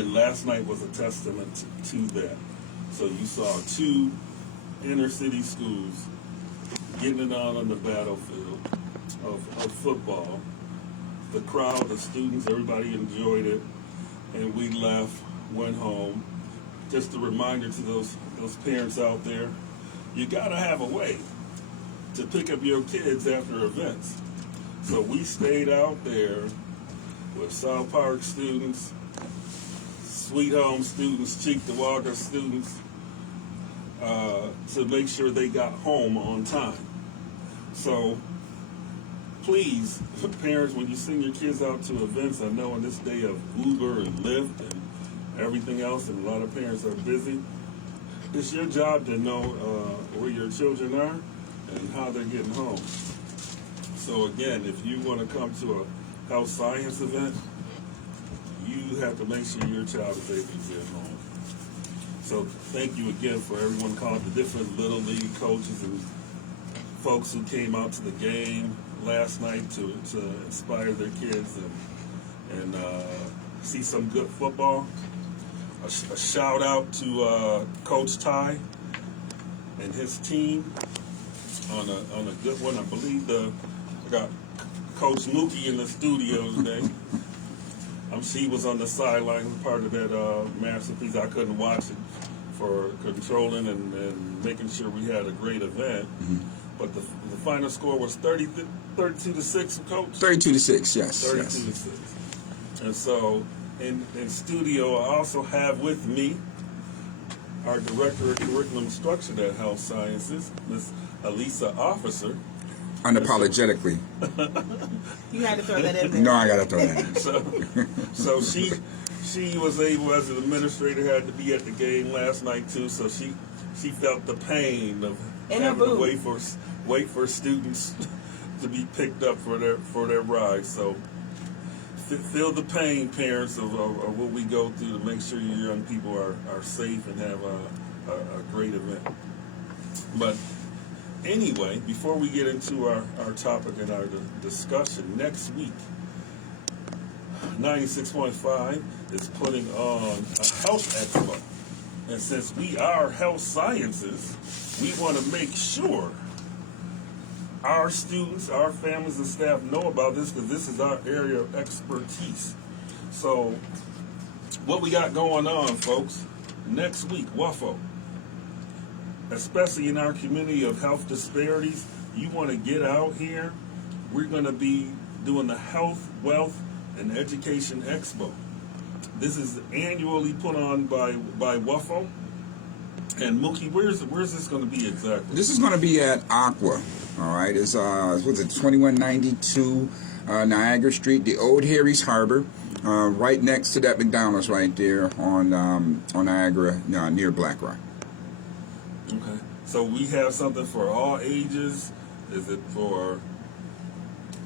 And last night was a testament to that. So you saw 2 inner city schools getting it out on the battlefield of football. The crowd, the students, everybody enjoyed it. And we left, went home. Just a reminder to those parents out there, you gotta have a way to pick up your kids after events. So we stayed out there with South Park students, Sweet Home students, Cheektowaga students, to make sure they got home on time. So please, parents, when you send your kids out to events, I know in this day of Uber and Lyft and everything else, and a lot of parents are busy, it's your job to know where your children are and how they're getting home. So again, if you want to come to a health science event, you have to make sure your child is able to get home. So thank you again for everyone calling, the different Little League coaches and folks who came out to the game last night to inspire their kids and see some good football. A shout out to Coach Ty and his team on a good one. I believe I got Coach Mookie in the studio today. She was on the sideline, part of that masterpiece. I couldn't watch it for controlling and making sure we had a great event. Mm-hmm. But the final score was 32-6, Coach? 32-6, yes. 32-6. Yes. And so in studio, I also have with me our Director of Curriculum Instruction at Health Sciences, Ms. Elisa Officer. Unapologetically. You had to throw that in there. No, I got to throw that in. So she was able, as an administrator, had to be at the game last night too. So she felt the pain of having to wait for students to be picked up for their ride. So feel the pain, parents, of what we go through to make sure your young people are safe and have a great event. But anyway, before we get into our topic and our discussion, next week, 96.5 is putting on a health expo. And since we are health sciences, we want to make sure our students, our families and staff know about this, because this is our area of expertise. So what we got going on, folks, next week, WUFO. Especially in our community of health disparities, you want to get out here. We're going to be doing the Health, Wealth, and Education Expo. This is annually put on by WUFO. And Mookie, where's this going to be exactly? This is going to be at Aqua. All right, it's 2192 Niagara Street, the old Harry's Harbor, right next to that McDonald's right there on Niagara, near Black Rock. Okay, so we have something for all ages. Is it for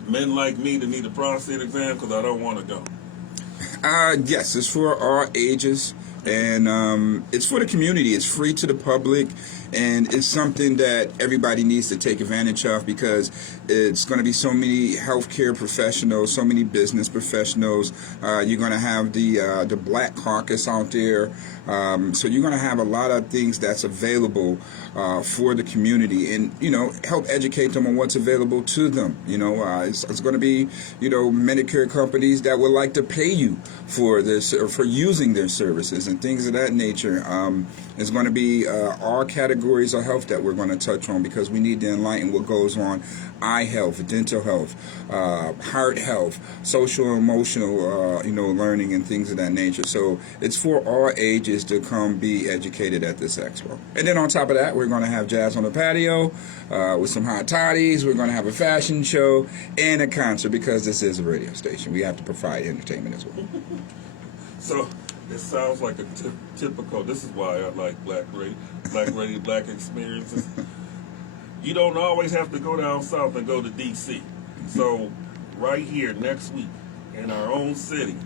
men like me to need a prostate exam because I don't want to go? Yes, it's for all ages. And it's for the community. It's free to the public, and it's something that everybody needs to take advantage of, because it's going to be so many healthcare professionals, so many business professionals. You're going to have the Black Caucus out there. So you're going to have a lot of things that's available for the community, and help educate them on what's available to them. It's going to be Medicare companies that would like to pay you for this, or for using their services and things of that nature. It's going to be all categories of health that we're going to touch on, because we need to enlighten what goes on: eye health, dental health, heart health, social and emotional learning, and things of that nature. So it's for all ages to come be educated at this expo. And then on top of that, we're going to have jazz on the patio with some hot toddies. We're going to have a fashion show and a concert, because this is a radio station. We have to provide entertainment as well. So it sounds like a typical. This is why I like Black Radio, Black experiences. You don't always have to go down south and go to D.C. So right here next week in our own city,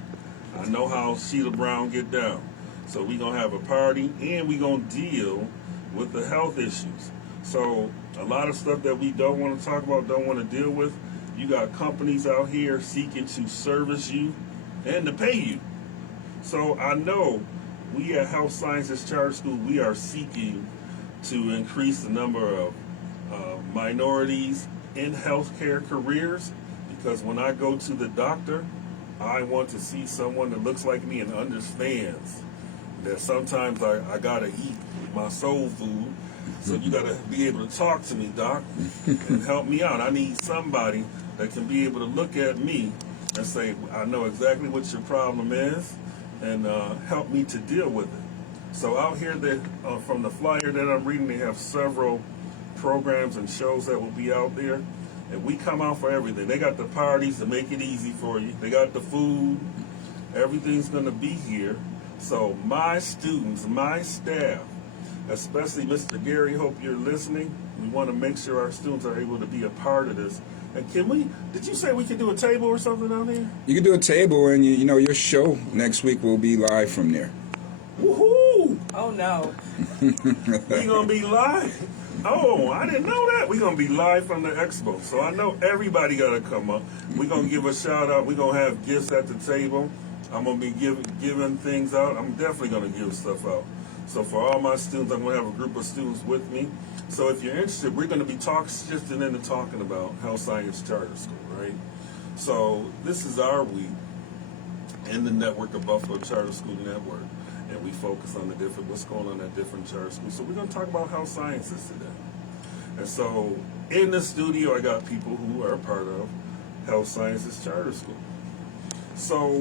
I know how Sheila Brown get down. So we're going to have a party, and we're going to deal with the health issues. So a lot of stuff that we don't want to talk about, don't want to deal with, you got companies out here seeking to service you and to pay you. So I know we at Health Sciences Charter School, we are seeking to increase the number of minorities in healthcare careers, because when I go to the doctor, I want to see someone that looks like me and understands that sometimes I gotta eat my soul food. So you gotta be able to talk to me, doc, and help me out. I need somebody that can be able to look at me and say, I know exactly what your problem is, and help me to deal with it. So out here, from the flyer that I'm reading, they have several programs and shows that will be out there. And we come out for everything. They got the parties to make it easy for you. They got the food. Everything's going to be here. So my students, my staff, especially Mr. Gary, hope you're listening. We want to make sure our students are able to be a part of this. And did you say we could do a table or something out there? You can do a table, and you know your show next week will be live from there. Woohoo! Oh no. We going to be live. Oh, I didn't know that. We're going to be live from the expo. So I know everybody got to come up. We're going to give a shout out. We're going to have gifts at the table. I'm going to be giving things out. I'm definitely going to give stuff out. So for all my students, I'm going to have a group of students with me. So if you're interested, we're going to be shifting into talking about Health Science Charter School, right? So this is our week in the network of Buffalo Charter School Network. And we focus on what's going on at different charter schools. So we're going to talk about health sciences today. And so in the studio, I got people who are part of Health Sciences Charter School. So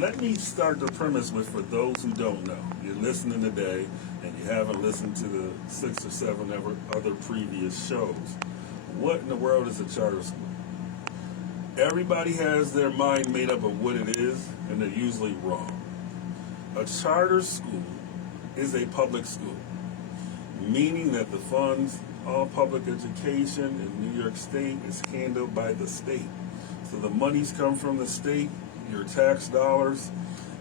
let me start the premise with, for those who don't know, you're listening today and you haven't listened to the 6 or 7 other previous shows. What in the world is a charter school? Everybody has their mind made up of what it is, and they're usually wrong. A charter school is a public school, meaning that the funds, all public education in New York State is handled by the state. So the monies come from the state, your tax dollars,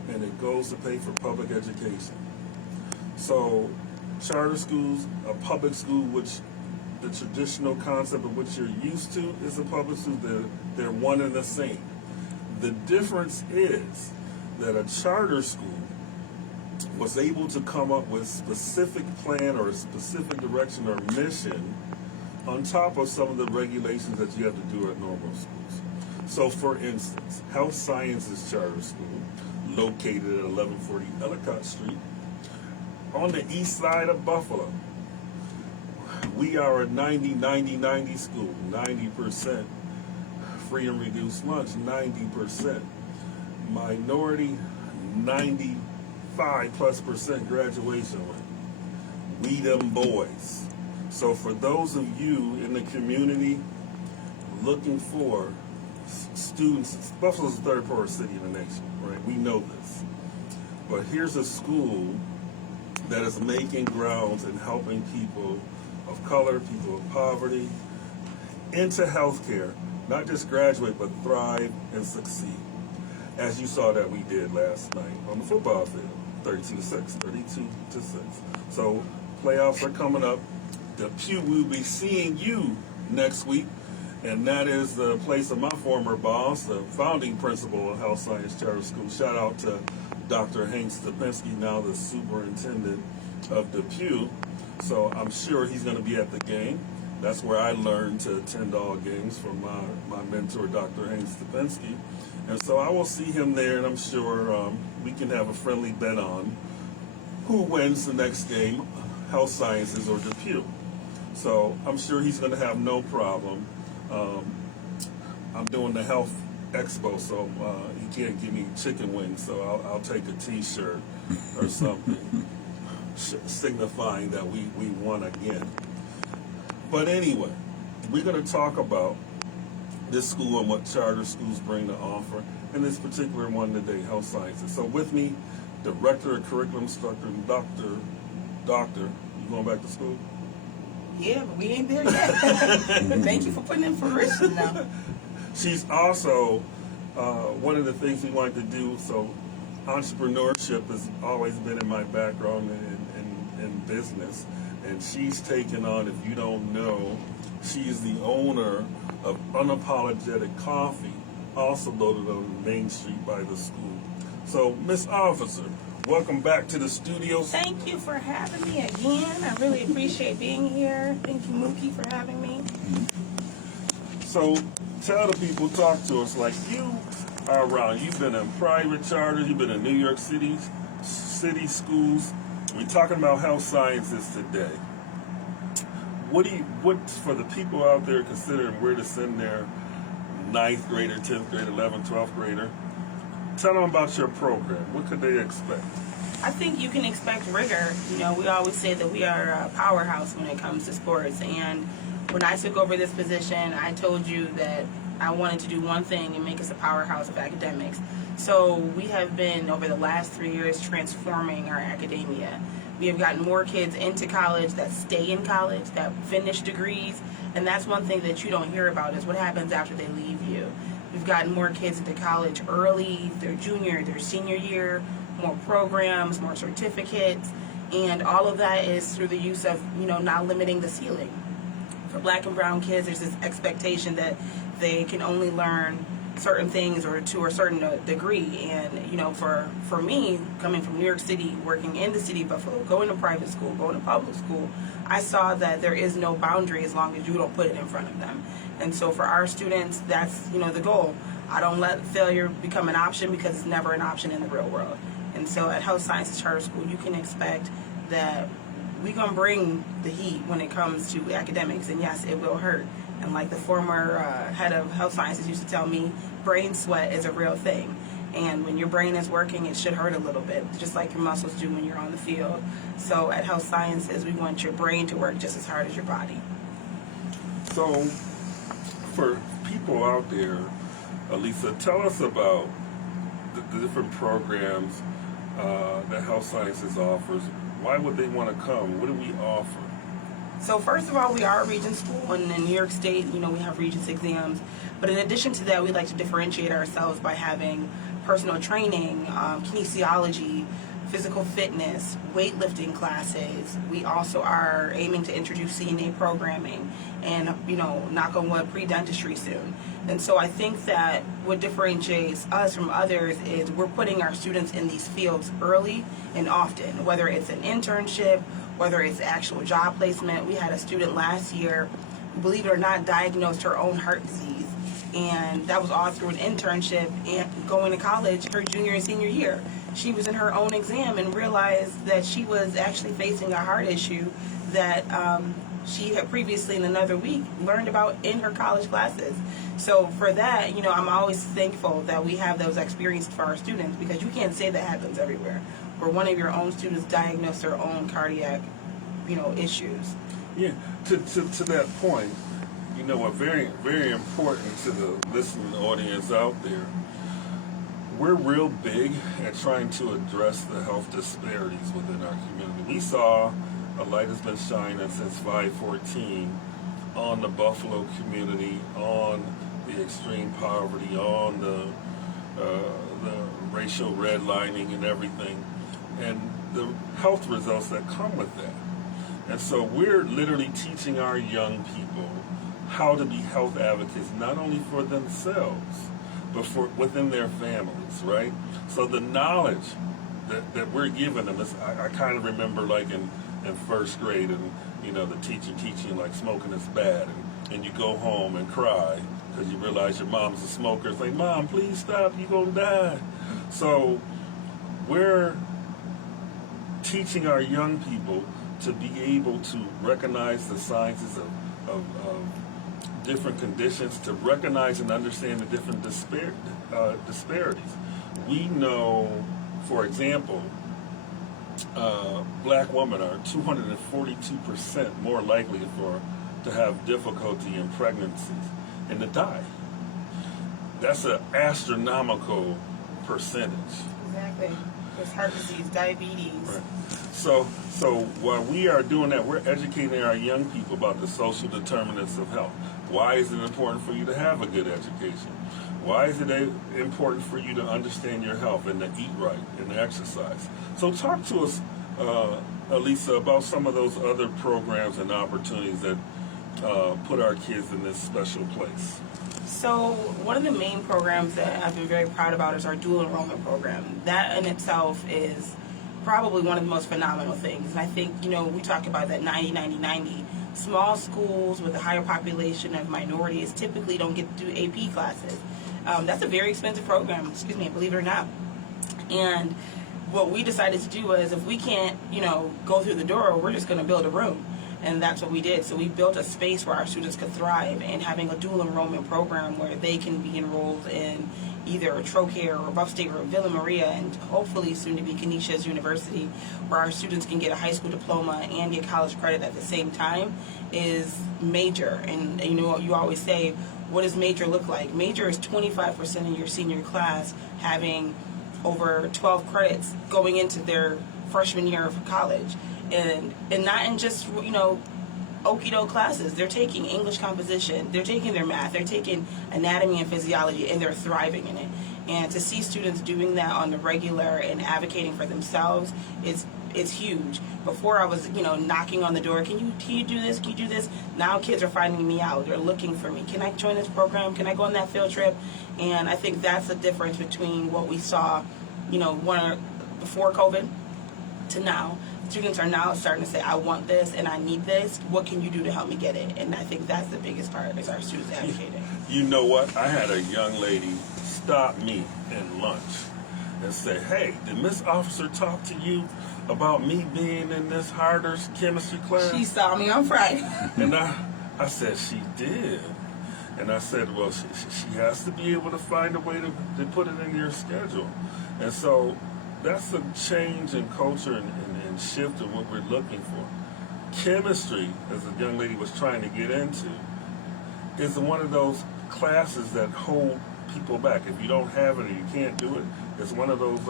and it goes to pay for public education. So charter schools, a public school, which the traditional concept of what you're used to is a public school, they're one and the same. The difference is that a charter school was able to come up with specific plan or a specific direction or mission on top of some of the regulations that you have to do at normal schools. So for instance, Health Sciences Charter School, located at 1140 Ellicott Street, on the east side of Buffalo. We are a 90-90-90 school, 90% free and reduced lunch, 90% minority, 95+% graduation rate. We them boys. So for those of you in the community looking for students, Buffalo's the third poorest city in the nation, right? We know this. But here's a school that is making grounds and helping people of color, people of poverty, into healthcare, not just graduate, but thrive and succeed. As you saw that we did last night on the football field, 32-6. So playoffs are coming up. The Pew will be seeing you next week, and that is the place of my former boss, the founding principal of Health Science Charter School. Shout out to Dr. Hank Stepinski, now the superintendent of the Pew. So I'm sure he's going to be at the game. That's where I learned to attend all games from my mentor, Dr. Hank Stepinski. And so I will see him there, and I'm sure we can have a friendly bet on who wins the next game, Health Sciences or the Pew. So I'm sure he's going to have no problem. I'm doing the Health Expo, so he can't give me chicken wings, so I'll take a T-shirt or something signifying that we won again. But anyway, we're going to talk about this school and what charter schools bring to offer, and this particular one today, Health Sciences. So with me, Director of Curriculum Instructor, Doctor, you going back to school? Yeah, but we ain't there yet. Thank you for putting in fruition now. She's also one of the things we wanted to do. So entrepreneurship has always been in my background in business. And she's taken on, if you don't know, she's the owner of Unapologetic Coffee, also located on Main Street by the school. So, Miss Officer, welcome back to the studio. Thank you for having me again. I really appreciate being here. Thank you, Mookie, for having me. So, tell the people, talk to us like you are around. You've been in private charters, you've been in New York City schools. We're talking about health sciences today. What's for the people out there considering where to send their 9th grader, 10th grader, 11th, 12th grader? Tell them about your program. What could they expect? I think you can expect rigor. You know, we always say that we are a powerhouse when it comes to sports. And when I took over this position, I told you that I wanted to do one thing and make us a powerhouse of academics. So we have been, over the last 3 years, transforming our academia. We have gotten more kids into college that stay in college, that finish degrees. And that's one thing that you don't hear about is what happens after they leave you. We've gotten more kids into college early, their junior, their senior year, more programs, more certificates, and all of that is through the use of, not limiting the ceiling. For black and brown kids, there's this expectation that they can only learn certain things or to a certain degree. And, for me, coming from New York City, working in the city of Buffalo, going to private school, going to public school, I saw that there is no boundary as long as you don't put it in front of them. And so for our students, that's, the goal. I don't let failure become an option because it's never an option in the real world. And so at Health Sciences Charter School, you can expect that we're going to bring the heat when it comes to academics. And yes, it will hurt. And like the former head of health sciences used to tell me, brain sweat is a real thing. And when your brain is working, it should hurt a little bit, just like your muscles do when you're on the field. So at Health Sciences, we want your brain to work just as hard as your body. So, for people out there, Elisa, tell us about the different programs that Health Sciences offers. Why would they want to come? What do we offer? So first of all, we are a Regents school, and in New York State, we have Regents exams. But in addition to that, we like to differentiate ourselves by having personal training, kinesiology, physical fitness, weightlifting classes. We also are aiming to introduce CNA programming and, knock on wood, pre-dentistry soon. And so I think that what differentiates us from others is we're putting our students in these fields early and often, whether it's an internship, whether it's actual job placement. We had a student last year, believe it or not, diagnosed her own heart disease. And that was all through an internship and going to college her junior and senior year. She was in her own exam and realized that she was actually facing a heart issue that she had previously in another week learned about in her college classes. So for that, I'm always thankful that we have those experiences for our students, because you can't say that happens everywhere, where one of your own students diagnosed their own cardiac, issues. Yeah, to that point, what very, very important to the listening audience out there, we're real big at trying to address the health disparities within our community. We saw a light has been shining since 5/14 on the Buffalo community, on the extreme poverty, on the racial redlining and everything, and the health results that come with that. And so we're literally teaching our young people how to be health advocates, not only for themselves, but for within their families, right? So the knowledge that we're giving them is, I kind of remember like in first grade, and the teacher teaching like smoking is bad, and you go home and cry because you realize your mom's a smoker. It's like, Mom, please stop, you're gonna die. So we're teaching our young people to be able to recognize the sciences of different conditions, to recognize and understand the different disparities. We know, for example, black women are 242% more likely to have difficulty in pregnancies and to die. That's an astronomical percentage. Exactly. There's heart disease, diabetes. Right. So while we are doing that, we're educating our young people about the social determinants of health. Why is it important for you to have a good education? Why is it important for you to understand your health and to eat right and to exercise? So talk to us, Elisa, about some of those other programs and opportunities that put our kids in this special place. So one of the main programs that I've been very proud about is our dual enrollment program. That in itself is probably one of the most phenomenal things. And I think, we talk about that 90-90-90. Small schools with a higher population of minorities typically don't get to do AP classes. That's a very expensive program, believe it or not. And what we decided to do was, if we can't, go through the door, we're just going to build a room. And that's what we did. So we built a space where our students could thrive, and having a dual enrollment program where they can be enrolled in either Trocaire or Buff State or Villa Maria, and hopefully soon to be Canisius University, where our students can get a high school diploma and get college credit at the same time, is major. And you always say, what does major look like? Major is 25% of your senior class having over 12 credits going into their freshman year of college. And not in just, okie doke classes. They're taking English composition, they're taking their math, they're taking anatomy and physiology, and they're thriving in it. And to see students doing that on the regular and advocating for themselves it's huge. Before I was, knocking on the door, can you do this? Can you do this? Now kids are finding me out. They're looking for me. Can I join this program? Can I go on that field trip? And I think that's the difference between what we saw, before COVID to now. Students are now starting to say, I want this and I need this. What can you do to help me get it? And I think that's the biggest part, is our students advocating. You know what? I had a young lady stop me in lunch and say, hey, did Miss Officer talk to you about me being in this harder chemistry class? She saw me on Friday. And I said, she did. And I said, well, she has to be able to find a way to put it in your schedule. And so that's a change in culture and shift in what we're looking for. Chemistry, as the young lady was trying to get into, is one of those classes that hold people back. If you don't have it or you can't do it, it's one of those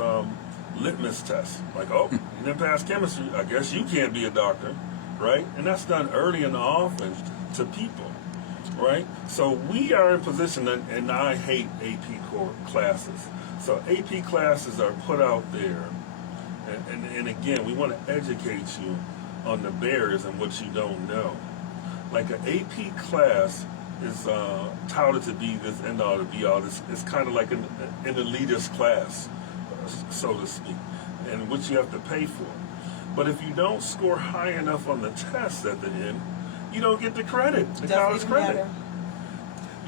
litmus tests. Like, oh, you didn't pass chemistry, I guess you can't be a doctor, right? And that's done early and often to people, right? So we are in position, and I hate AP core classes. So AP classes are put out there. And again, we want to educate you on the barriers and what you don't know. Like an AP class is touted to be this end all to be all. It's kind of like an elitist class, so to speak, and which you have to pay for. But if you don't score high enough on the test at the end, you don't get the credit, the college credit.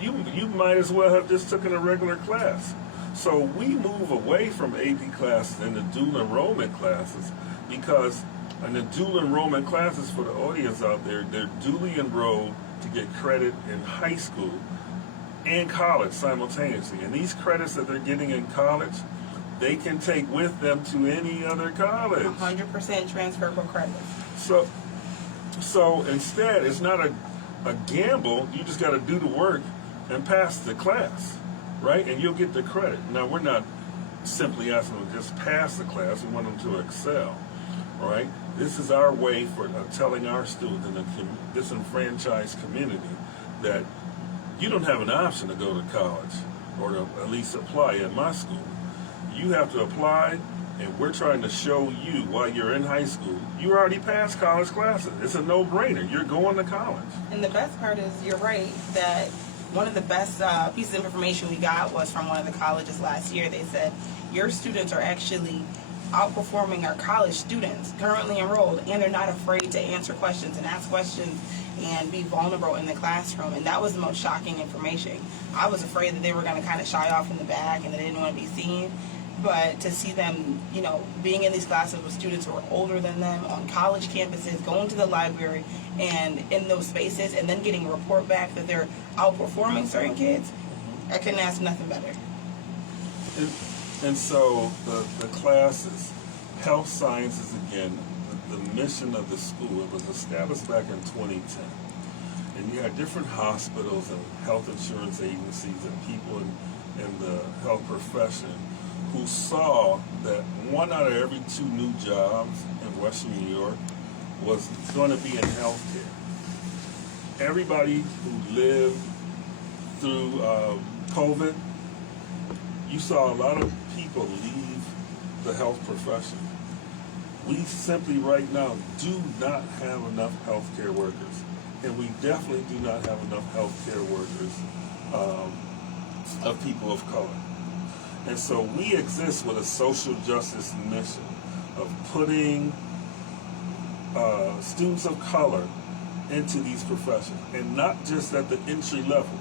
You might as well have just taken a regular class. So we move away from AP classes into dual enrollment classes, because in the dual enrollment classes, for the audience out there, they're duly enrolled to get credit in high school and college simultaneously. And these credits that they're getting in college, they can take with them to any other college. 100% transferable credits. So instead, it's not a gamble. You just got to do the work and pass the class. Right? And you'll get the credit. Now, we're not simply asking them to just pass the class. We want them to excel. Right? This is our way for telling our students in the disenfranchised community that you don't have an option to go to college or to at least apply at my school. You have to apply, and we're trying to show you while you're in high school, you already passed college classes. It's a no-brainer. You're going to college. And the best part is, you're right, that one of the best pieces of information we got was from one of the colleges last year. They said, your students are actually outperforming our college students currently enrolled, and they're not afraid to answer questions and ask questions and be vulnerable in the classroom. And that was the most shocking information. I was afraid that they were going to kind of shy off in the back and they didn't want to be seen. But to see them, being in these classes with students who are older than them on college campuses, going to the library and in those spaces, and then getting a report back that they're outperforming certain kids, I couldn't ask nothing better. And so the classes, health sciences, again, the mission of the school, it was established back in 2010. And you had different hospitals and health insurance agencies and people in the health profession who saw that 1 out of every 2 new jobs in Western New York was going to be in healthcare. Everybody who lived through COVID, you saw a lot of people leave the health profession. We simply right now do not have enough healthcare workers, and we definitely do not have enough healthcare workers of people of color. And so we exist with a social justice mission of putting students of color into these professions, and not just at the entry level.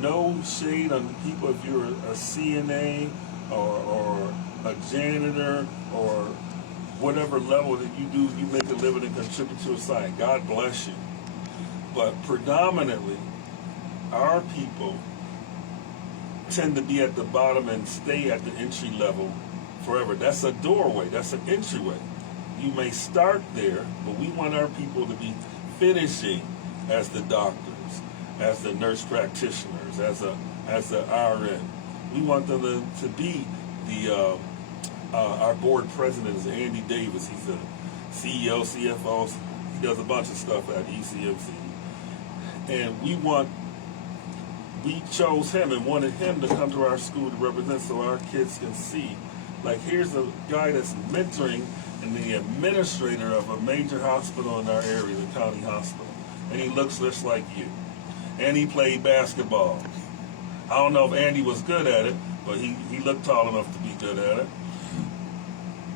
No shade on people if you're a CNA or a janitor or whatever level that you do, you make a living and contribute to society. God bless you. But predominantly, our people tend to be at the bottom and stay at the entry level forever. That's a doorway. That's an entryway. You may start there, but we want our people to be finishing as the doctors, as the nurse practitioners, as the RN. We want them to be the our board president is Andy Davis. He's the CEO, CFO. He does a bunch of stuff at ECMC, and we chose him and wanted him to come to our school to represent, so our kids can see, like, here's a guy that's mentoring and the administrator of a major hospital in our area, the county hospital, and he looks just like you. And he played basketball. I don't know if Andy was good at it, but he looked tall enough to be good at it.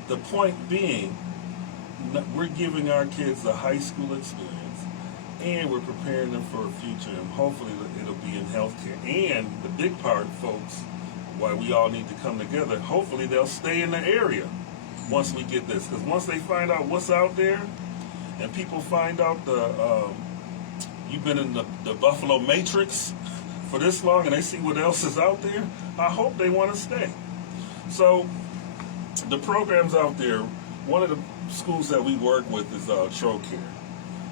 The point being, we're giving our kids a high school experience, and we're preparing them for a future, and hopefully it'll be in healthcare. And the big part, folks, why we all need to come together, hopefully they'll stay in the area once we get this. Because once they find out what's out there, and people find out you've been in the Buffalo Matrix for this long, and they see what else is out there, I hope they want to stay. So the programs out there, one of the schools that we work with is TroCare.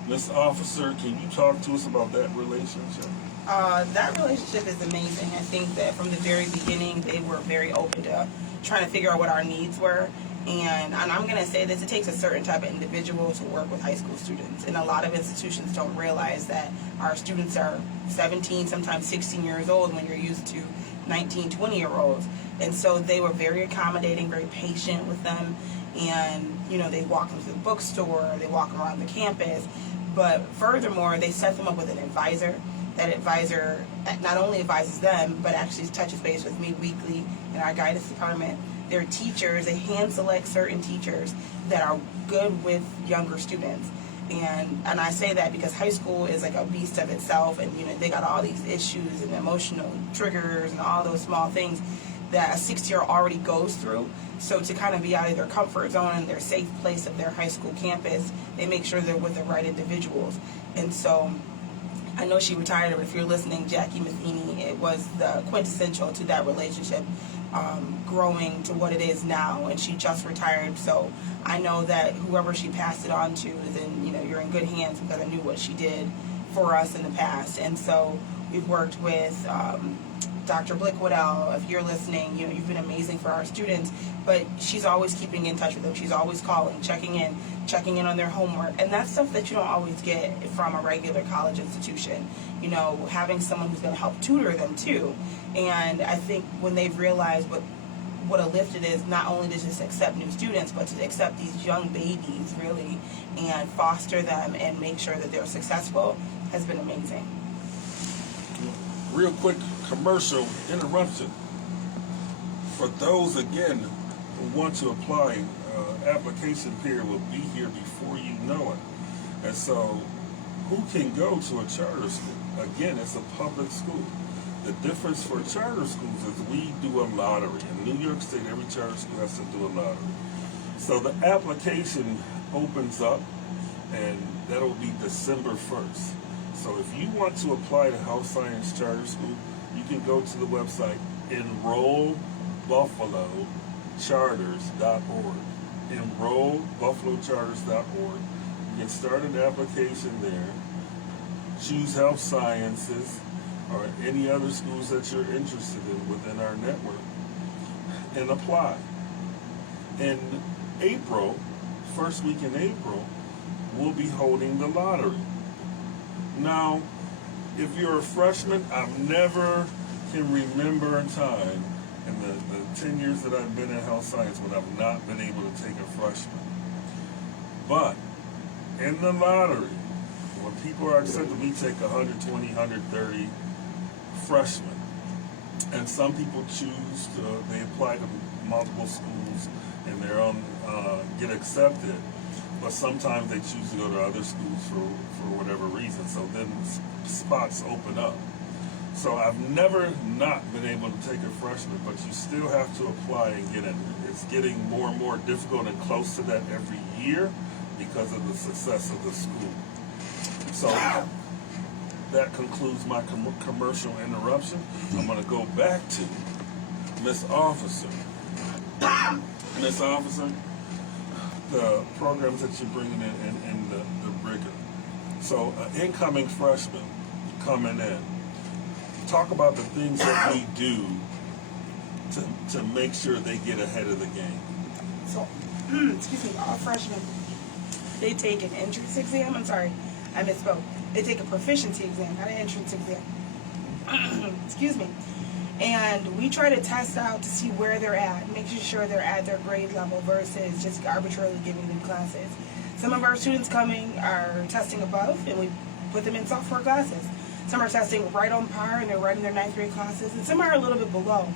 Miss Officer, can you talk to us about that relationship? That relationship is amazing. I think that from the very beginning, they were very open to trying to figure out what our needs were. And I'm going to say this, it takes a certain type of individual to work with high school students. And a lot of institutions don't realize that our students are 17, sometimes 16 years old when you're used to 19, 20-year-olds. And so they were very accommodating, very patient with them. And, you know, they walk them to the bookstore, they walk them around the campus. But furthermore, they set them up with an advisor. That advisor not only advises them, but actually touches base with me weekly in our guidance department. Their teachers, they hand select certain teachers that are good with younger students. And I say that because high school is like a beast of itself, and you know, they got all these issues and emotional triggers and all those small things that a 6-year-old already goes through. So to kind of be out of their comfort zone and their safe place of their high school campus, they make sure they're with the right individuals. And so I know she retired, but if you're listening, Jackie Matheny, it was the quintessential to that relationship growing to what it is now, and she just retired. So I know that whoever she passed it on to is in, you know, you're in good hands, because I knew what she did for us in the past. And so we've worked with Dr. Blickwoodell. If you're listening, you know, you've been amazing for our students, but she's always keeping in touch with them. She's always calling, checking in on their homework. And that's stuff that you don't always get from a regular college institution. You know, having someone who's going to help tutor them too. And I think when they've realized what a lift it is, not only to just accept new students, but to accept these young babies really and foster them and make sure that they're successful, has been amazing. Real quick commercial interruption. For those, again, who want to apply, application period will be here before you know it. And so, who can go to a charter school? Again, it's a public school. The difference for charter schools is we do a lottery. In New York State, every charter school has to do a lottery. So the application opens up, and that'll be December 1st. So if you want to apply to Health Science Charter School, you can go to the website enrollbuffalocharters.org. Enrollbuffalocharters.org. You can start an application there. Choose Health Sciences or any other schools that you're interested in within our network and apply. In April, first week in April, we'll be holding the lottery. Now, if you're a freshman, I never can remember a time in the 10 years that I've been in health science when I've not been able to take a freshman. But in the lottery, when people are accepted, we take 120, 130 freshmen. And some people choose to, they apply to multiple schools and they're on, get accepted. But sometimes they choose to go to other schools for whatever reason. So then spots open up. So I've never not been able to take a freshman, but you still have to apply and get in. It's getting more and more difficult and close to that every year because of the success of the school. So that concludes my commercial interruption. I'm going to go back to Miss Officer. Miss Officer, the programs that you're bringing in the rigor. So incoming freshmen coming in, talk about the things that we do to make sure they get ahead of the game. So, excuse me, all freshmen, they take an entrance exam. I'm sorry, I misspoke. They take a proficiency exam, not an entrance exam. Excuse me. And we try to test out to see where they're at, making sure they're at their grade level versus just arbitrarily giving them classes. Some of our students coming are testing above, and we put them in software classes. Some are testing right on par, and they're right in their 9th grade classes, and some are a little bit below.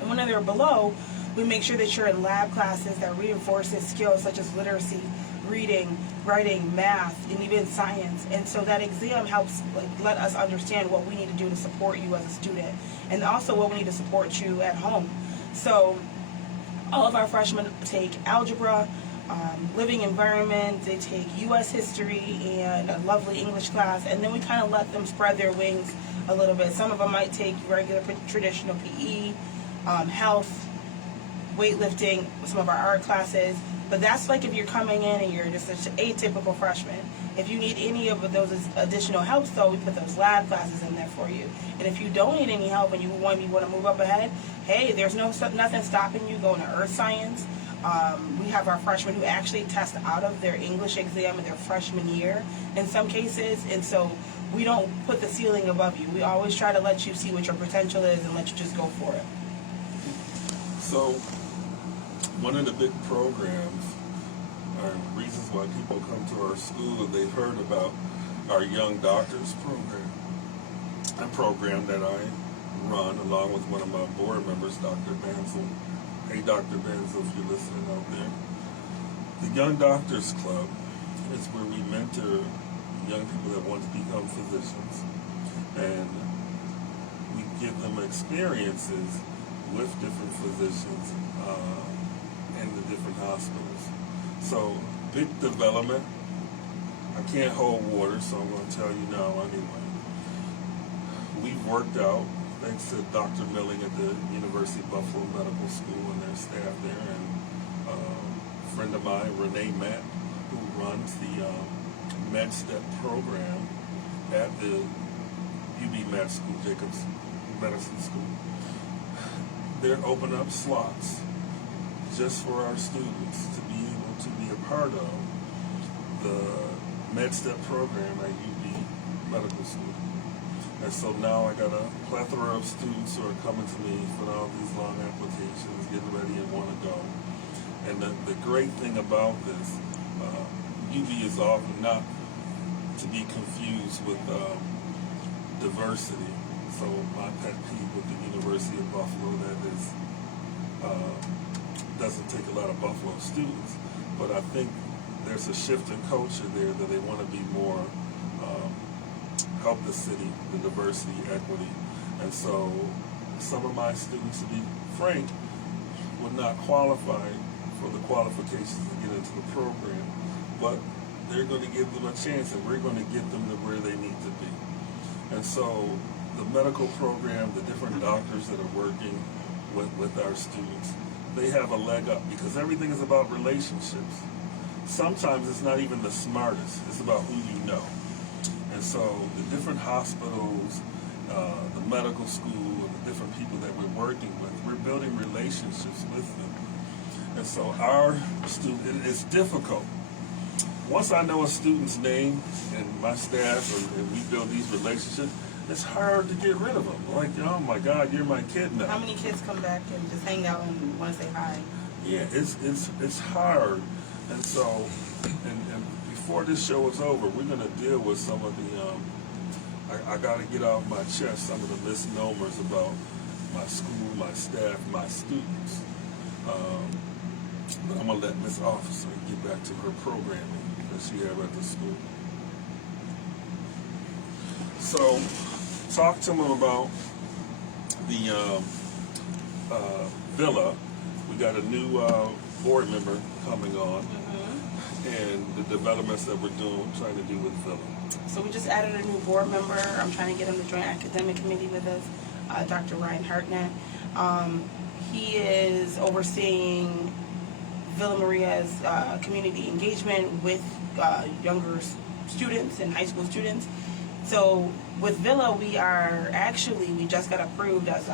And when they're below, we make sure that you're in lab classes that reinforces skills such as literacy, reading, writing, math, and even science. And so that exam helps let us understand what we need to do to support you as a student, and also what we need to support you at home. So all of our freshmen take algebra, living environment, they take U.S. history, and a lovely English class, and then we kind of let them spread their wings a little bit. Some of them might take regular traditional PE, health, weightlifting, some of our art classes. But that's like if you're coming in and you're just an atypical freshman. If you need any of those additional helps, though, we put those lab classes in there for you. And if you don't need any help and you want to move up ahead, hey, there's nothing stopping you going to earth science. We have our freshmen who actually test out of their English exam in their freshman year in some cases. And so we don't put the ceiling above you. We always try to let you see what your potential is and let you just go for it. So one of the big programs or reasons why people come to our school, they've heard about our Young Doctors program, a program that I run along with one of my board members, Dr. Bansel. Hey, Dr. Bansel, if you're listening out there. The Young Doctors Club is where we mentor young people that want to become physicians, and we give them experiences with different physicians in the different hospitals. So, big development. I can't hold water, so I'm going to tell you now anyway. We've worked out, thanks to Dr. Milling at the University of Buffalo Medical School and their staff there, and a friend of mine, Renee Matt, who runs the MedStep program at the UB Med School, Jacobs Medicine School. They're opening up slots just for our students to be able to be a part of the MedStep program at UB Medical School. And so now I got a plethora of students who are coming to me for all these long applications, getting ready and want to go. And the great thing about this, UB is often not to be confused with diversity. So my pet peeve with the University of Buffalo that is doesn't take a lot of Buffalo students, but I think there's a shift in culture there that they want to be more help the city, the diversity, equity, and so some of my students, to be frank, would not qualify for the qualifications to get into the program, but they're going to give them a chance, and we're going to get them to where they need to be. And so the medical program, the different doctors that are working with our students, they have a leg up because everything is about relationships. Sometimes it's not even the smartest, it's about who you know. And so the different hospitals, the medical school, and the different people that we're working with, we're building relationships with them. And so our student, it's difficult. Once I know a student's name and my staff, and we build these relationships, it's hard to get rid of them. Like, oh my God, you're my kid now. How many kids come back and just hang out and want to say hi? Yeah, it's hard. And so, and before this show is over, we're going to deal with some of I got to get off my chest some of the misnomers about my school, my staff, my students. But I'm going to let Miss Officer get back to her programming that she have at the school. So, talk to them about the villa. We got a new board member coming on, and the developments that we're doing, trying to do with villa. So we just added a new board member. I'm trying to get him to join academic committee with us, Dr. Ryan Hartnett. He is overseeing Villa Maria's community engagement with younger students and high school students. So with Villa, we just got approved as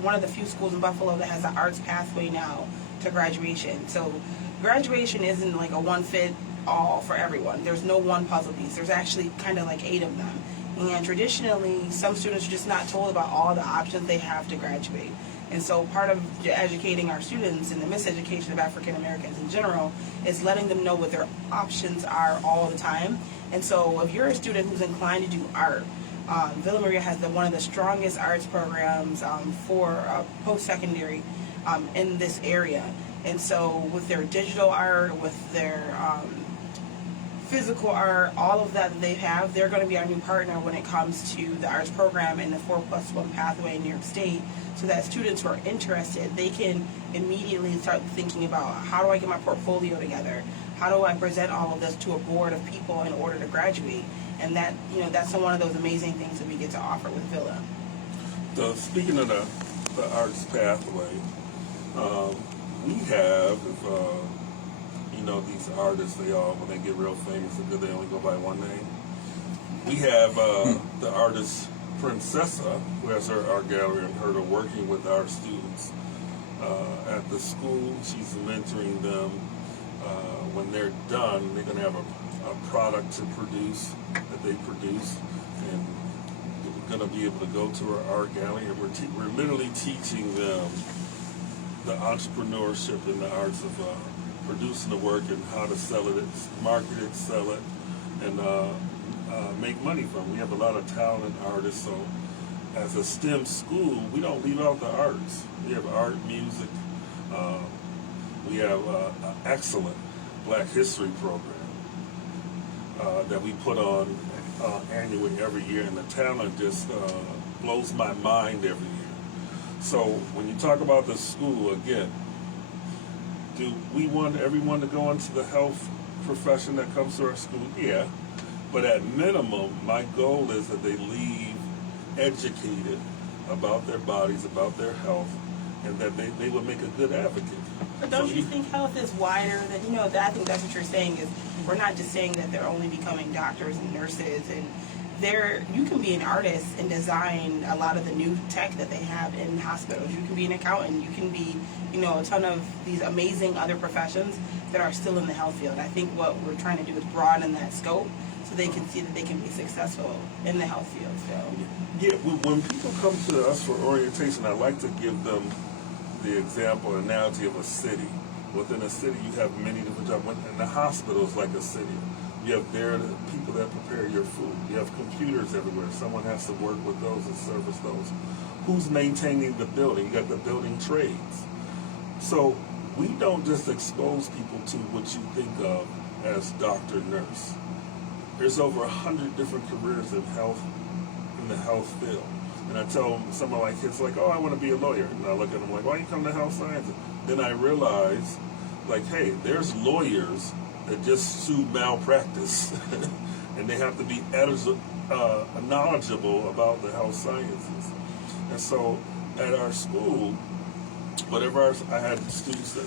one of the few schools in Buffalo that has an arts pathway now to graduation. So graduation isn't like a one-fit-all for everyone. There's no one puzzle piece. There's actually kind of like 8 of them. And traditionally, some students are just not told about all the options they have to graduate. And so part of educating our students and the miseducation of African Americans in general is letting them know what their options are all the time. And so if you're a student who's inclined to do art, Villa Maria has one of the strongest arts programs for post-secondary in this area. And so with their digital art, with their physical art, all of that they have, they're going to be our new partner when it comes to the arts program and the 4+1 pathway in New York State, so that students who are interested, they can immediately start thinking about, how do I get my portfolio together? How do I present all of this to a board of people in order to graduate? And that, that's one of those amazing things that we get to offer with Villa. So speaking of the arts pathway, we have, these artists, when they get real famous, they only go by one name. We have the artist Princessa, who has her art gallery and her working with our students at the school. She's mentoring them. When they're done, they're going to have a product to produce, that they produce, and we're going to be able to go to our art gallery, and we're literally teaching them the entrepreneurship and the arts of producing the work and how to sell it, market it, sell it, and make money from it. We have a lot of talented artists, so as a STEM school, we don't leave out the arts. We have art, music. We have an excellent Black History program that we put on annually every year, and the talent just blows my mind every year. So when you talk about the school, again, do we want everyone to go into the health profession that comes to our school? Yeah. But at minimum, my goal is that they leave educated about their bodies, about their health, and that they would make a good advocate. But don't you think health is wider than, I think that's what you're saying, is we're not just saying that they're only becoming doctors and nurses, and you can be an artist and design a lot of the new tech that they have in hospitals. You can be an accountant. You can be, a ton of these amazing other professions that are still in the health field. I think what we're trying to do is broaden that scope so they can see that they can be successful in the health field. So yeah, when people come to us for orientation, I like to give them the example, analogy of a city. Within a city, you have many different jobs. And the hospital is like a city. You have the people that prepare your food. You have computers everywhere. Someone has to work with those and service those. Who's maintaining the building? You got the building trades. So we don't just expose people to what you think of as doctor, nurse. There's over 100 different careers in the health field. And I tell some of my kids, like, oh, I want to be a lawyer. And I look at them like, why you come to health sciences? Then I realize, like, hey, there's lawyers that just sue malpractice. And they have to be knowledgeable about the health sciences. And so at our school, I had students that,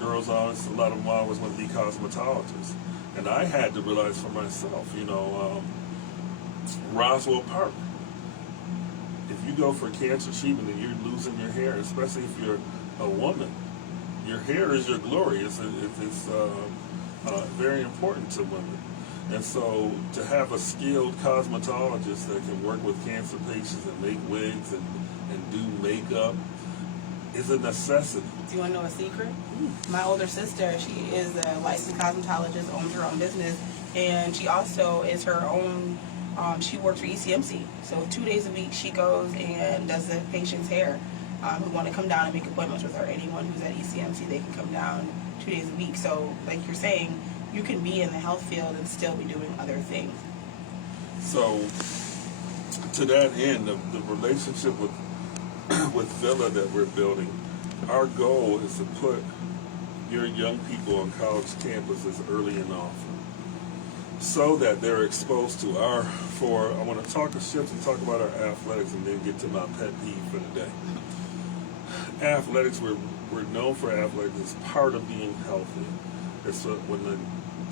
girls on, a lot of them always want to be cosmetologists. And I had to realize for myself, Roswell Park. If you go for cancer treatment and you're losing your hair, especially if you're a woman, your hair is your glory. It's very important to women. And so to have a skilled cosmetologist that can work with cancer patients and make wigs and do makeup, is a necessity. Do you want to know a secret? My older sister, she is a licensed cosmetologist, owns her own business, and she also is her own, she works for ECMC. So 2 days a week she goes and does the patient's hair who want to come down and make appointments with her. Anyone who's at ECMC, they can come down 2 days a week. So like you're saying, you can be in the health field and still be doing other things. So to that end, the relationship with Villa that we're building, our goal is to put your young people on college campuses early and often, so that they're exposed to I want to talk a shift and talk about our athletics and then get to my pet peeve for the day. Athletics, we're known for athletics as part of being healthy. It's when the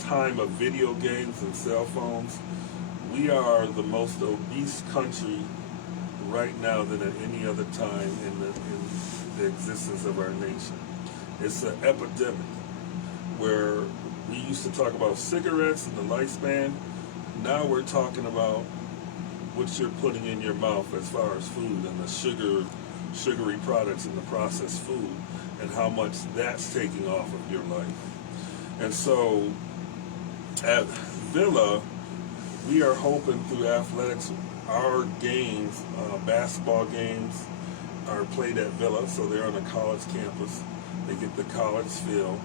time of video games and cell phones, we are the most obese country right now than at any other time in the existence of our nation. It's an epidemic where we used to talk about cigarettes and the lifespan. Now we're talking about what you're putting in your mouth as far as food and the sugary products in the processed food and how much that's taking off of your life. And so at Villa, we are hoping through athletics, our games, basketball games are played at Villa, so they're on a college campus. They get the college feel,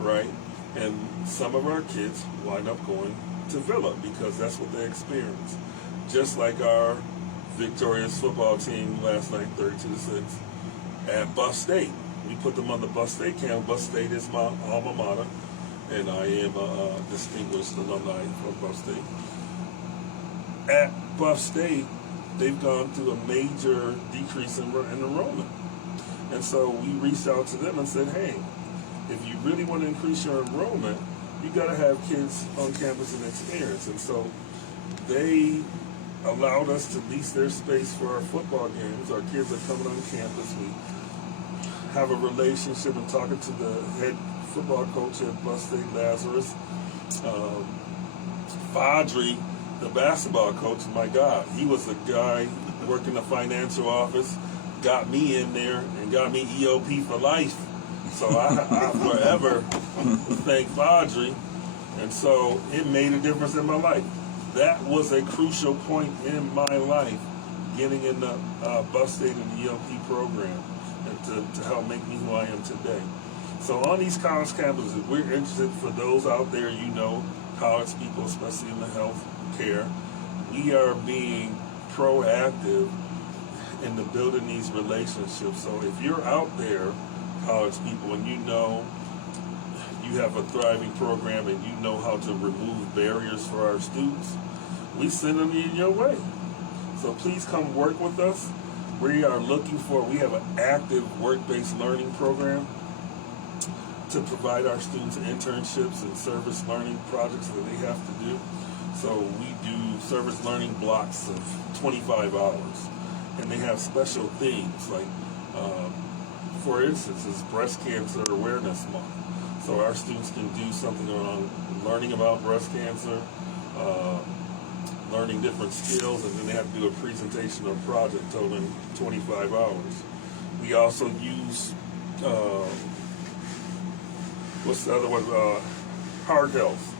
right? And some of our kids wind up going to Villa because that's what they experience. Just like our victorious football team last night, 32-6, at Buff State. We put them on the Buff State camp. Buff State is my alma mater, and I am a distinguished alumni from Buff State. At Buff State, they've gone through a major decrease in enrollment. And so we reached out to them and said, hey, if you really want to increase your enrollment, you got to have kids on campus and experience. And so they allowed us to lease their space for our football games. Our kids are coming on campus. We have a relationship and talking to the head football coach at Buff State, Lazarus. Fadri, the basketball coach, my God, he was the guy working the financial office, got me in there and got me EOP for life. So I forever thank Fadri. And so it made a difference in my life. That was a crucial point in my life, getting in the Buff State and the EOP program and to help make me who I am today. So on these college campuses, we're interested, for those out there, you know, college people, especially in the health care, we are being proactive in the building these relationships. So if you're out there, college people, and you know you have a thriving program and you know how to remove barriers for our students, we send them your way. So please come work with us. We have an active work-based learning program to provide our students internships and service learning projects that they have to do. So we do service learning blocks of 25 hours. And they have special themes, like, for instance, it's Breast Cancer Awareness Month. So our students can do something around learning about breast cancer, learning different skills, and then they have to do a presentation or project totaling 25 hours. We also use, what's the other one? Heart health.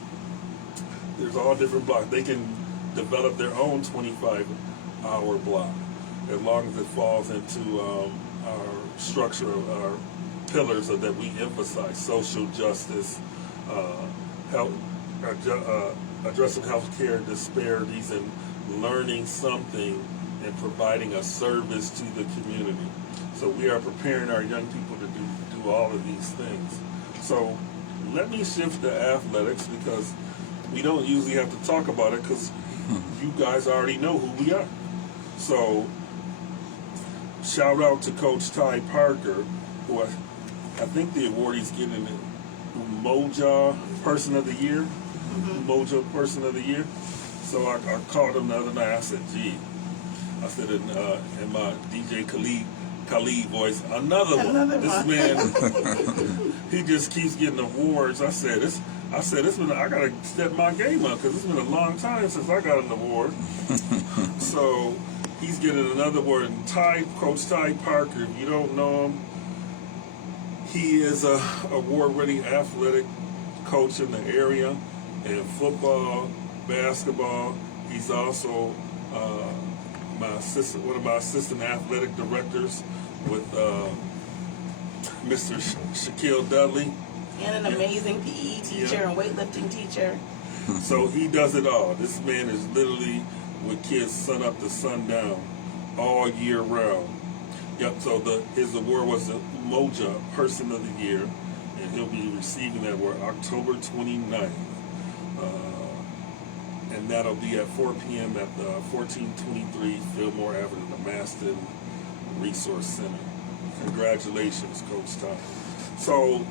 There's all different blocks. They can develop their own 25-hour block, as long as it falls into our structure of our pillars that we emphasize: social justice, addressing healthcare disparities, and learning something and providing a service to the community. So we are preparing our young people to do all of these things. So let me shift to athletics, because we don't usually have to talk about it, because you guys already know who we are. So shout out to Coach Ty Parker, who I think the award he's getting Mojo Person of the Year. Mojo Person of the Year. So I called him the other night. I said, gee, I said in my DJ Khalid voice, another one. This man, he just keeps getting awards. I said, I gotta step my game up, because it's been a long time since I got an award. So he's getting another award. And Coach Ty Parker, if you don't know him, He is a award-winning athletic coach in the area in football, basketball. He's also one of my assistant athletic directors with Mr. Shaquille Dudley. And an amazing PE teacher and weightlifting teacher. So he does it all. This man is literally with kids sun up to sundown all year round. Yep, so his award was the Umoja Person of the Year, and he'll be receiving that award October 29th. And that'll be at 4 p.m. at the 1423 Fillmore Avenue, the Maston Resource Center. Congratulations, Coach Tom. So,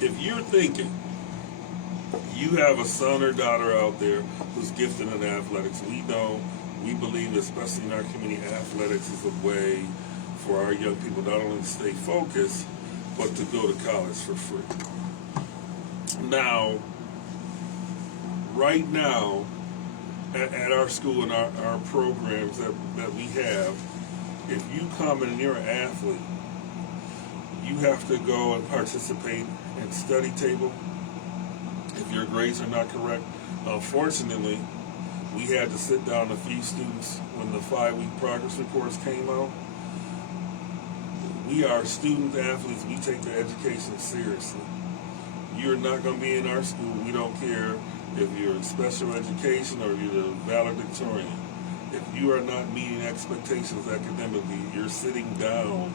if you're thinking you have a son or daughter out there who's gifted in athletics, we believe, especially in our community, athletics is a way for our young people not only to stay focused, but to go to college for free. Now, right now, at our school and our programs that we have, if you come and you're an athlete, you have to go and participate in study table if your grades are not correct. Unfortunately, we had to sit down a few students when the 5-week progress reports came out. We are student athletes. We take the education seriously. You're not going to be in our school. We don't care if you're in special education or you're the valedictorian. If you are not meeting expectations academically, you're sitting down.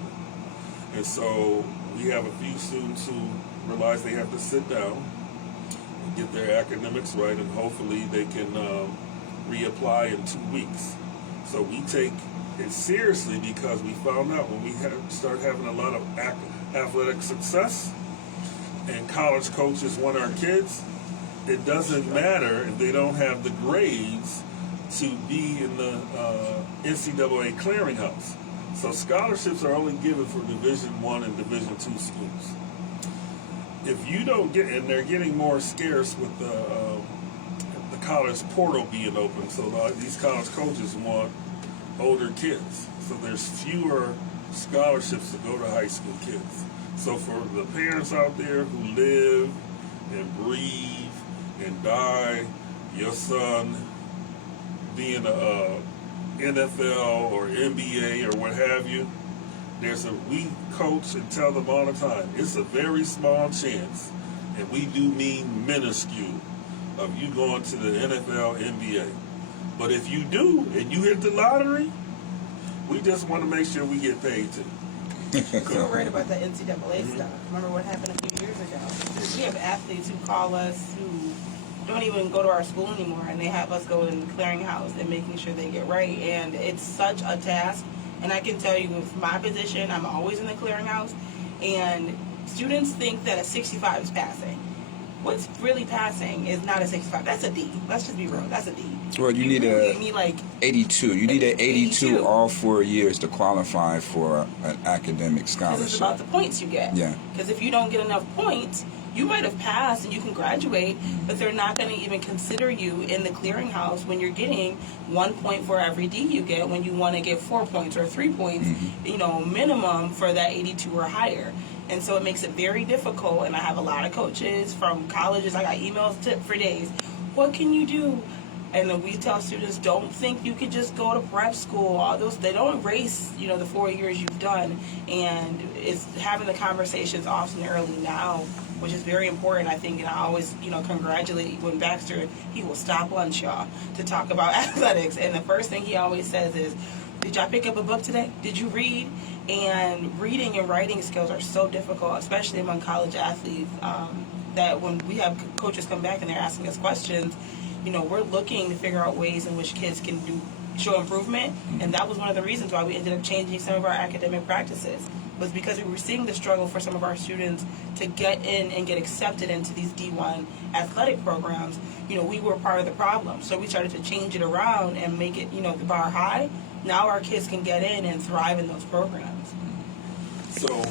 And so we have a few students who realize they have to sit down and get their academics right, and hopefully they can reapply in 2 weeks. So we take it seriously because we found out when we start having a lot of athletic success and college coaches want our kids, it doesn't matter if they don't have the grades to be in the NCAA clearinghouse. So scholarships are only given for Division I and Division II schools. If you don't get, and they're getting more scarce with the college portal being open, so these college coaches want older kids. So there's fewer scholarships to go to high school kids. So for the parents out there who live and breathe and die, your son being a NFL or NBA or what have you, we coach and tell them all the time, it's a very small chance, and we do mean minuscule, of you going to the NFL, NBA. But if you do, and you hit the lottery, we just want to make sure we get paid too. We're worried about the NCAA stuff. Remember what happened a few years ago? We have athletes who call us who don't even go to our school anymore, and they have us go in the clearinghouse and making sure they get right. And it's such a task. And I can tell you, with my position, I'm always in the clearinghouse, and students think that a 65 is passing. What's really passing is not a 65. That's a D. Let's just be real. That's a D. Well, you need like 82. You need an 82 all 4 years to qualify for an academic scholarship. This is about the points you get. Yeah. Because if you don't get enough points, you might have passed and you can graduate, but they're not going to even consider you in the clearinghouse when you're getting 1 point for every D you get, when you want to get 4 points or 3 points, minimum for that 82 or higher. And so it makes it very difficult. And I have a lot of coaches from colleges. I got emails for days. What can you do? And then we tell students, don't think you could just go to prep school. All those, they don't erase, the 4 years you've done. And it's having the conversations often early now, which is very important, I think. And I always, congratulate when Baxter, he will stop lunch, y'all, to talk about athletics. And the first thing he always says is, did y'all pick up a book today? Did you read? And reading and writing skills are so difficult, especially among college athletes, that when we have coaches come back and they're asking us questions, we're looking to figure out ways in which kids can show improvement. And that was one of the reasons why we ended up changing some of our academic practices, was because we were seeing the struggle for some of our students to get in and get accepted into these D1 athletic programs. We were part of the problem. So we started to change it around and make it, the bar high. Now our kids can get in and thrive in those programs. So,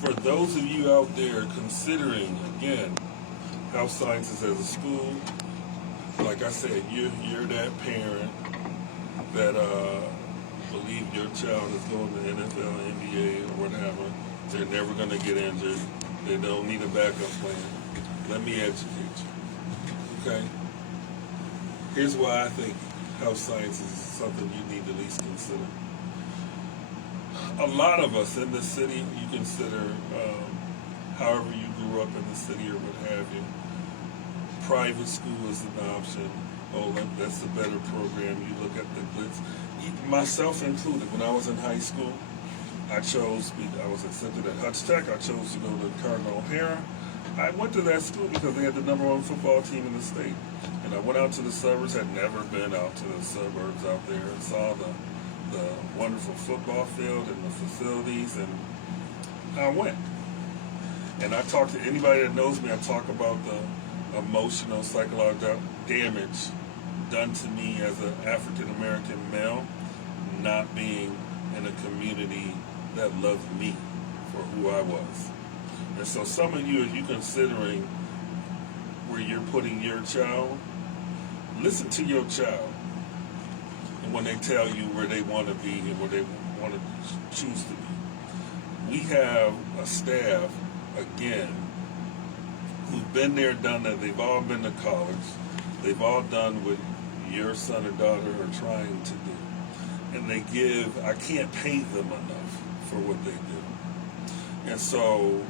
for those of you out there considering, again, health sciences as a school, like I said, you're that parent that believe your child is going to NFL, NBA, or whatever, They're never going to get injured. They don't need a backup plan. Let me educate you. Okay? Here's why I think health science is something you need to at least consider. A lot of us in the city, you consider, however you grew up in the city or what have you, private school is an option. Oh, that's a better program. You look at the glitz. Myself included, when I was in high school, I was accepted at Hutch Tech. I chose to go to Cardinal O'Hara. I went to that school because they had the #1 football team in the state. And I went out to the suburbs, had never been out to the suburbs out there, and saw the wonderful football field and the facilities, and I went. And I talk to anybody that knows me, I talk about the emotional, psychological damage done to me as an African-American male, not being in a community that loved me for who I was. And so some of you, as you're considering where you're putting your child, listen to your child. And when they tell you where they want to be and where they want to choose to be. We have a staff, again, who've been there, done that. They've all been to college. They've all done what your son or daughter are trying to do. And they give, I can't pay them enough for what they do. And so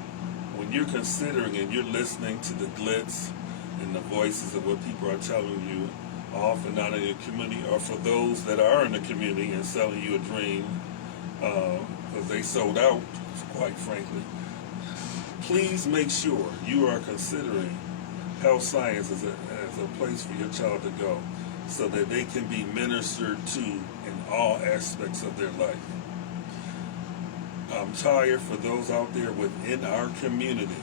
when you're considering and you're listening to the glitz and the voices of what people are telling you, often not in your community, or for those that are in the community and selling you a dream, because they sold out, quite frankly, please make sure you are considering health science as a place for your child to go so that they can be ministered to in all aspects of their life. I'm tired for those out there within our community.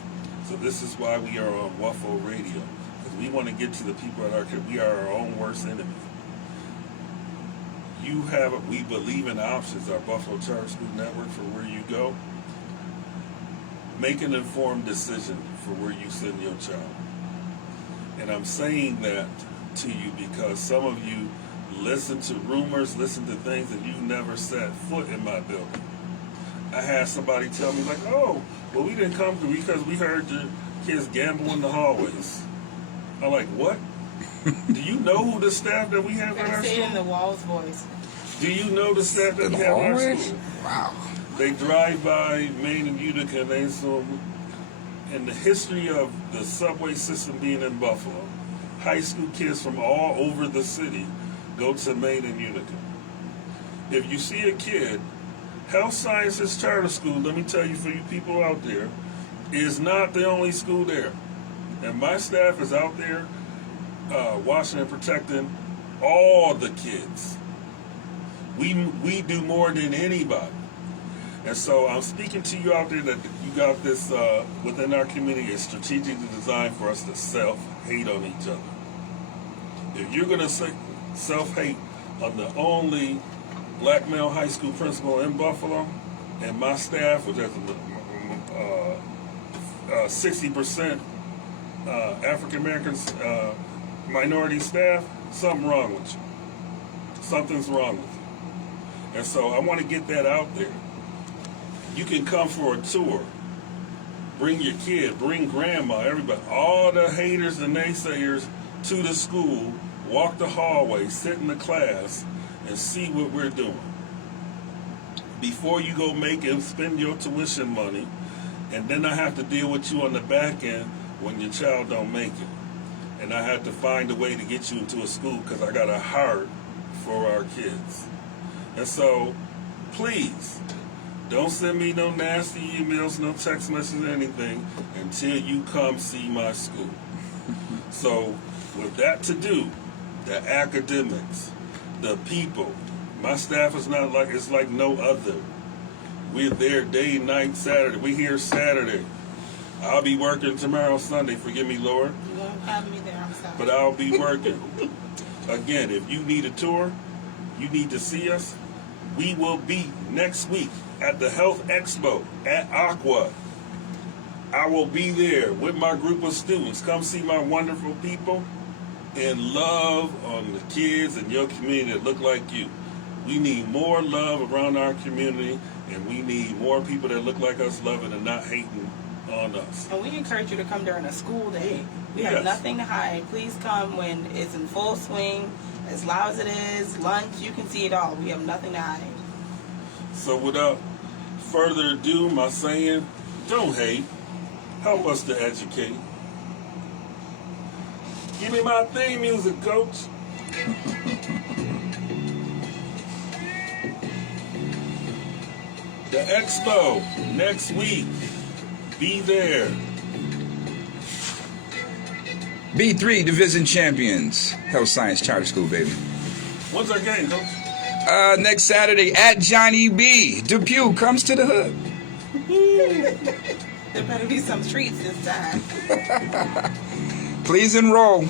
So this is why we are on WUFO Radio, because we want to get to the people at our community. We are our own worst enemy. We believe in options, our Buffalo Charter School Network, for where you go. Make an informed decision for where you send your child. And I'm saying that to you because some of you listen to rumors, listen to things, and you've never set foot in my building. I had somebody tell me, like, oh, well, we didn't come because we heard your kids gamble in the hallways. I'm like, what? Do you know who the staff that we have in our Say school? it in the Walls voice. Do you know the staff that we have in our school? Wow. They drive by Main and Utica, and they so in the history of the subway system being in Buffalo, high school kids from all over the city go to Main and Utica. If you see a kid, Health Sciences Charter School, let me tell you, for you people out there, is not the only school there. And my staff is out there watching and protecting all the kids. We do more than anybody. And so I'm speaking to you out there that you got this within our community is strategically designed for us to self-hate on each other. If you're going to self-hate on the only black male high school principal in Buffalo, and my staff, which has 60% African Americans, minority staff, something wrong with you. Something's wrong with you. And so I want to get that out there. You can come for a tour. Bring your kid, bring grandma, everybody, all the haters and naysayers to the school, walk the hallway, sit in the class, and see what we're doing. Before you go make and spend your tuition money, and then I have to deal with you on the back end when your child don't make it. And I have to find a way to get you into a school because I got a heart for our kids. And so, please, don't send me no nasty emails, no text messages, anything until you come see my school. So, with that to do, the academics, the people, my staff is not like, it's like no other. We're there day, night, Saturday. We here Saturday. I'll be working tomorrow, Sunday. Forgive me, Lord. You won't have me there, I'm sorry. But I'll be working. Again, if you need a tour, you need to see us, we will be next week at the Health Expo at Aqua. I will be there with my group of students. Come see my wonderful people and love on the kids in your community that look like you. We need more love around our community, and we need more people that look like us loving and not hating on us. And we encourage you to come during a school day. We Yes. have nothing to hide. Please come when it's in full swing, as loud as it is, lunch, you can see it all. We have nothing to hide. So without further ado, my saying, don't hate. Help us to educate. Give me my theme music, coach. The expo next week. Be there. B3 Division Champions, Health Science Charter School, baby. When's our game, coach? Next Saturday at Johnny B. Depew comes to the hood. There better be some treats this time. Please enroll.